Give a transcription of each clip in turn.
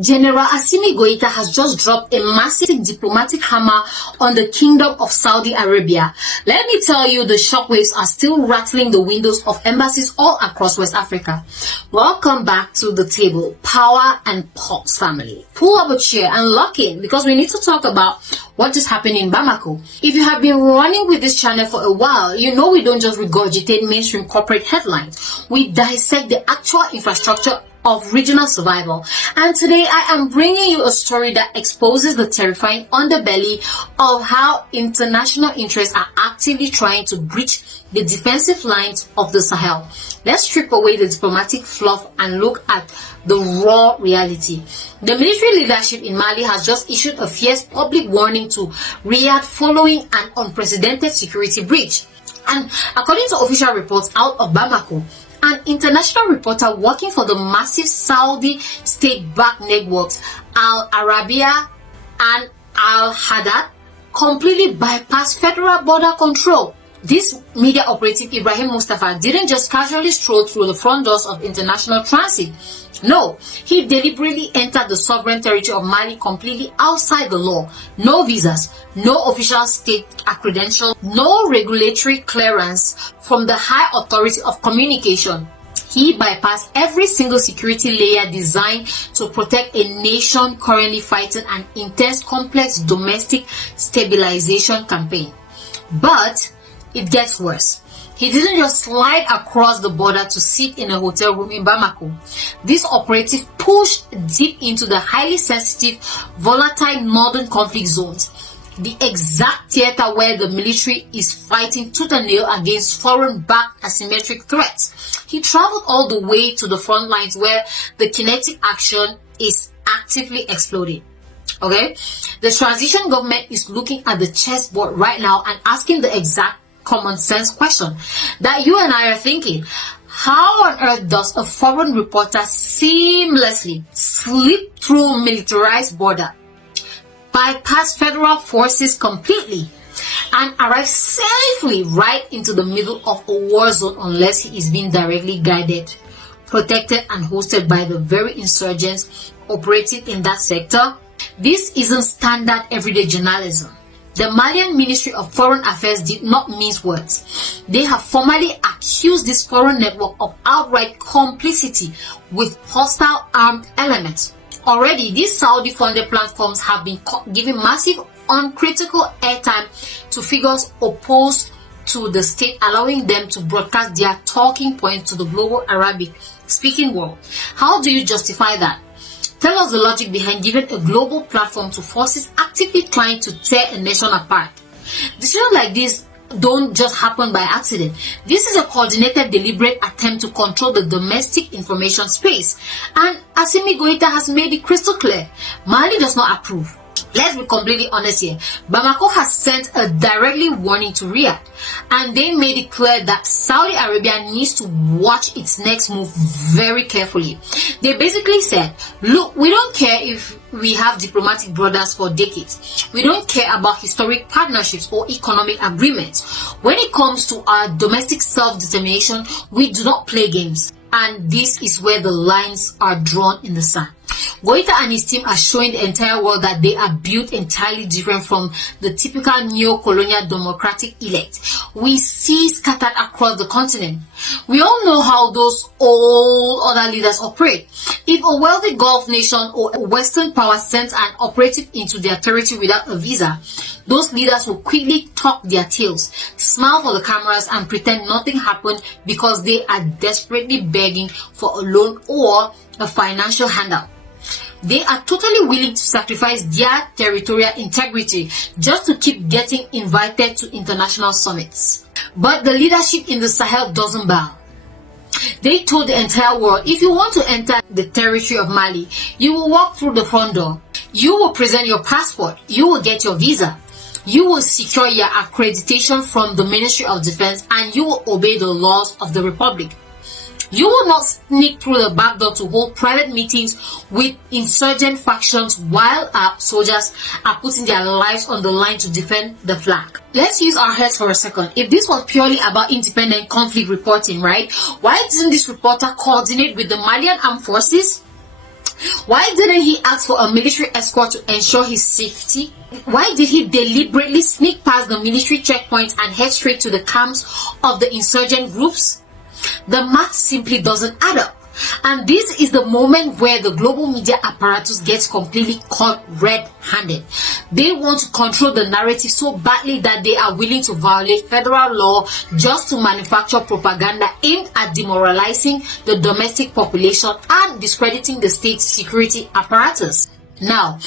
General Assimi Goïta has just dropped a massive diplomatic hammer on the Kingdom of Saudi Arabia. Let me tell you, the shockwaves are still rattling the windows of embassies all across West Africa. Welcome back to the table, Power and Pops family. Pull up a chair and lock in, because we need to talk about what is happening in Bamako. If you have been running with this channel for a while, you know we don't just regurgitate mainstream corporate headlines. We dissect the actual infrastructure of regional survival. And today I am bringing you a story that exposes the terrifying underbelly of how international interests are actively trying to breach the defensive lines of the Sahel. Let's strip away the diplomatic fluff and look at the raw reality. The military leadership in Mali has just issued a fierce public warning to Riyadh following an unprecedented security breach. And according to official reports out of Bamako, an international reporter working for the massive Saudi state-backed networks Al Arabiya and Al Hadad completely bypassed federal border control. This media operative, Ibrahim Mustafa, didn't just casually stroll through the front doors of international transit. No, he deliberately entered the sovereign territory of Mali completely outside the law. No visas, no official state credential, no regulatory clearance from the high authority of communication. He bypassed every single security layer designed to protect a nation currently fighting an intense, complex domestic stabilization campaign. But it gets worse. He didn't just slide across the border to sit in a hotel room in Bamako. This operative pushed deep into the highly sensitive, volatile northern conflict zones, the exact theater where the military is fighting tooth and nail against foreign-backed asymmetric threats. He traveled all the way to the front lines where the kinetic action is actively exploding. Okay? The transition government is looking at the chessboard right now and asking the exact common sense question that you and I are thinking. How on earth does a foreign reporter seamlessly slip through militarized border, bypass federal forces completely, and arrive safely right into the middle of a war zone unless he is being directly guided, protected, and hosted by the very insurgents operating in that sector? This isn't standard everyday journalism. The Malian Ministry of Foreign Affairs did not mince words. They have formally accused this foreign network of outright complicity with hostile armed elements. Already, these Saudi-funded platforms have been giving massive, uncritical airtime to figures opposed to the state, allowing them to broadcast their talking points to the global Arabic-speaking world. How do you justify that? Tell us the logic behind giving a global platform to forces actively trying to tear a nation apart. Decisions like this don't just happen by accident. This is a coordinated, deliberate attempt to control the domestic information space. And Assimi Goïta has made it crystal clear. Mali does not approve. Let's be completely honest here. Bamako has sent a directly warning to Riyadh, and they made it clear that Saudi Arabia needs to watch its next move very carefully. They basically said, look, we don't care if we have diplomatic borders for decades. We don't care about historic partnerships or economic agreements. When it comes to our domestic self-determination, we do not play games. And this is where the lines are drawn in the sand. Goita and his team are showing the entire world that they are built entirely different from the typical neo-colonial democratic elite we see scattered across the continent. We all know how those old other leaders operate. If a wealthy Gulf nation or a Western power sends an operative into their territory without a visa, those leaders will quickly tuck their tails, smile for the cameras, and pretend nothing happened because they are desperately begging for a loan or a financial handout. They are totally willing to sacrifice their territorial integrity just to keep getting invited to international summits. But the leadership in the Sahel doesn't bow. They told the entire world, if you want to enter the territory of Mali, you will walk through the front door. You will present your passport. You will get your visa. You will secure your accreditation from the Ministry of Defense, and you will obey the laws of the Republic. You will not sneak through the back door to hold private meetings with insurgent factions while our soldiers are putting their lives on the line to defend the flag. Let's use our heads for a second. If this was purely about independent conflict reporting, right? Why didn't this reporter coordinate with the Malian armed forces? Why didn't he ask for a military escort to ensure his safety? Why did he deliberately sneak past the military checkpoints and head straight to the camps of the insurgent groups? The math simply doesn't add up. And this is the moment where the global media apparatus gets completely caught red-handed. They want to control the narrative so badly that they are willing to violate federal law just to manufacture propaganda aimed at demoralizing the domestic population and discrediting the state's security apparatus. Now,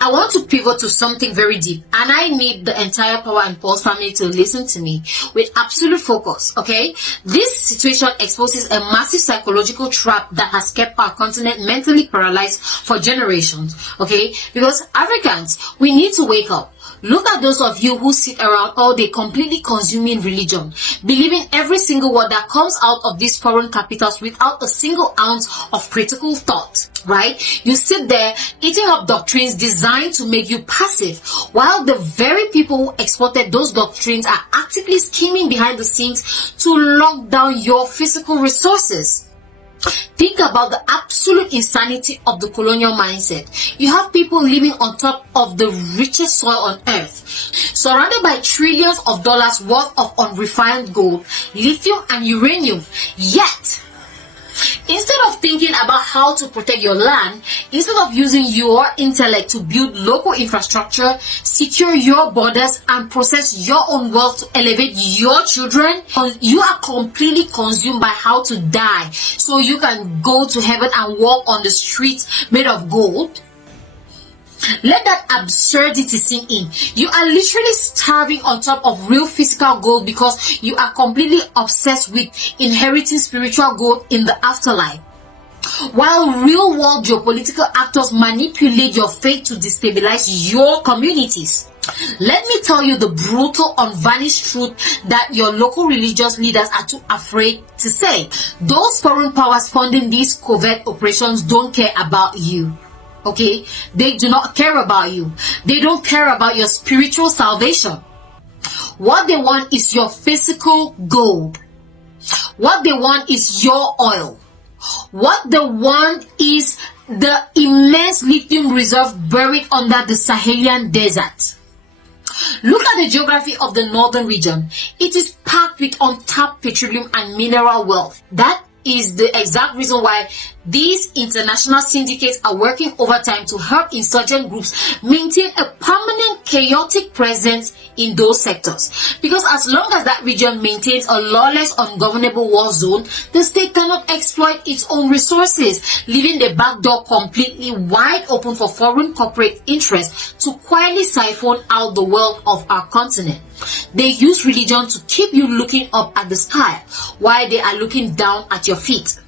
I want to pivot to something very deep, and I need the entire Power and Pulse family to listen to me with absolute focus, okay? This situation exposes a massive psychological trap that has kept our continent mentally paralyzed for generations, okay? Because Africans, we need to wake up. Look at those of you who sit around all day completely consuming religion, believing every single word that comes out of these foreign capitals without a single ounce of critical thought, right? You sit there eating up doctrines designed to make you passive, while the very people who exported those doctrines are actively scheming behind the scenes to lock down your physical resources. Think about the absolute insanity of the colonial mindset. You have people living on top of the richest soil on earth, surrounded by trillions of dollars worth of unrefined gold, lithium and uranium. Yet, instead of thinking about how to protect your land, instead of using your intellect to build local infrastructure, secure your borders, and process your own wealth to elevate your children, you are completely consumed by how to die so you can go to heaven and walk on the streets made of gold. Let that absurdity sink in. You are literally starving on top of real physical gold because you are completely obsessed with inheriting spiritual gold in the afterlife. While real-world geopolitical actors manipulate your faith to destabilize your communities. Let me tell you the brutal, unvarnished truth that your local religious leaders are too afraid to say. Those foreign powers funding these covert operations don't care about you. Okay, they do not care about you. They don't care about your spiritual salvation. What they want is your physical gold. What they want is your oil. What they want is the immense lithium reserve buried under the Sahelian desert. Look at the geography of the northern region. It is packed with untapped petroleum and mineral wealth. That is the exact reason why these international syndicates are working overtime to help insurgent groups maintain a permanent chaotic presence in those sectors. Because as long as that region maintains a lawless, ungovernable war zone, the state cannot exploit its own resources, leaving the back door completely wide open for foreign corporate interests to quietly siphon out the wealth of our continent. They use religion to keep you looking up at the sky while they are looking down at your feet,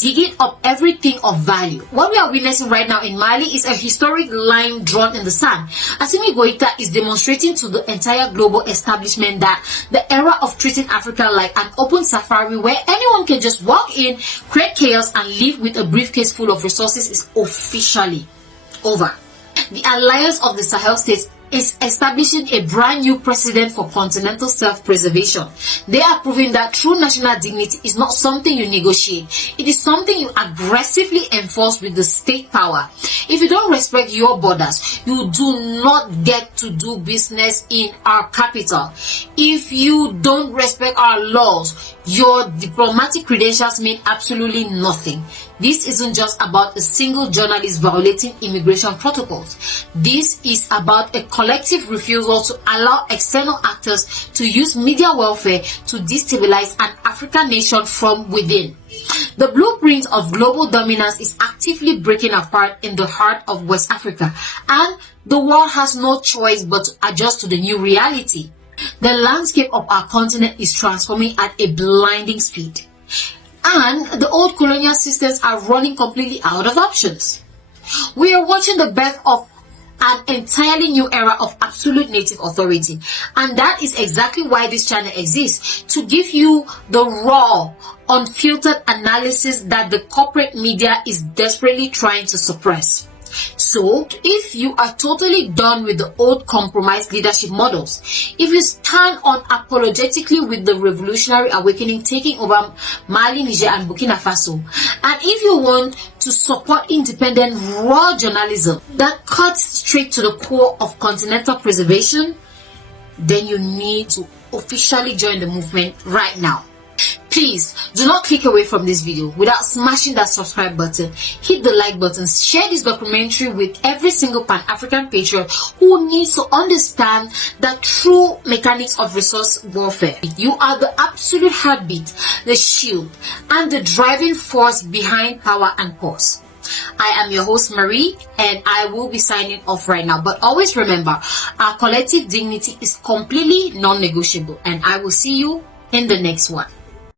digging up everything of value. What we are witnessing right now in Mali is a historic line drawn in the sand. Assimi Goïta is demonstrating to the entire global establishment that the era of treating Africa like an open safari where anyone can just walk in, create chaos, and leave with a briefcase full of resources is officially over. The Alliance of the Sahel States is establishing a brand new precedent for continental self-preservation. They are proving that true national dignity is not something you negotiate. It is something you aggressively enforce with the state power. If you don't respect your borders, you do not get to do business in our capital. If you don't respect our laws, your diplomatic credentials mean absolutely nothing. This isn't just about a single journalist violating immigration protocols. This is about a collective refusal to allow external actors to use media welfare to destabilize an African nation from within. The blueprint of global dominance is actively breaking apart in the heart of West Africa, and the world has no choice but to adjust to the new reality. The landscape of our continent is transforming at a blinding speed, and the old colonial systems are running completely out of options. We are watching the birth of an entirely new era of absolute native authority, and that is exactly why this channel exists, to give you the raw, unfiltered analysis that the corporate media is desperately trying to suppress. So, if you are totally done with the old compromised leadership models, if you stand unapologetically with the revolutionary awakening taking over Mali, Niger, and Burkina Faso, and if you want to support independent, raw journalism that cuts straight to the core of continental preservation, then you need to officially join the movement right now. Please do not click away from this video without smashing that subscribe button, hit the like button, share this documentary with every single Pan-African patriot who needs to understand the true mechanics of resource warfare. You are the absolute heartbeat, the shield, and the driving force behind power and cause. I am your host Marie, and I will be signing off right now. But always remember, our collective dignity is completely non-negotiable, and I will see you in the next one.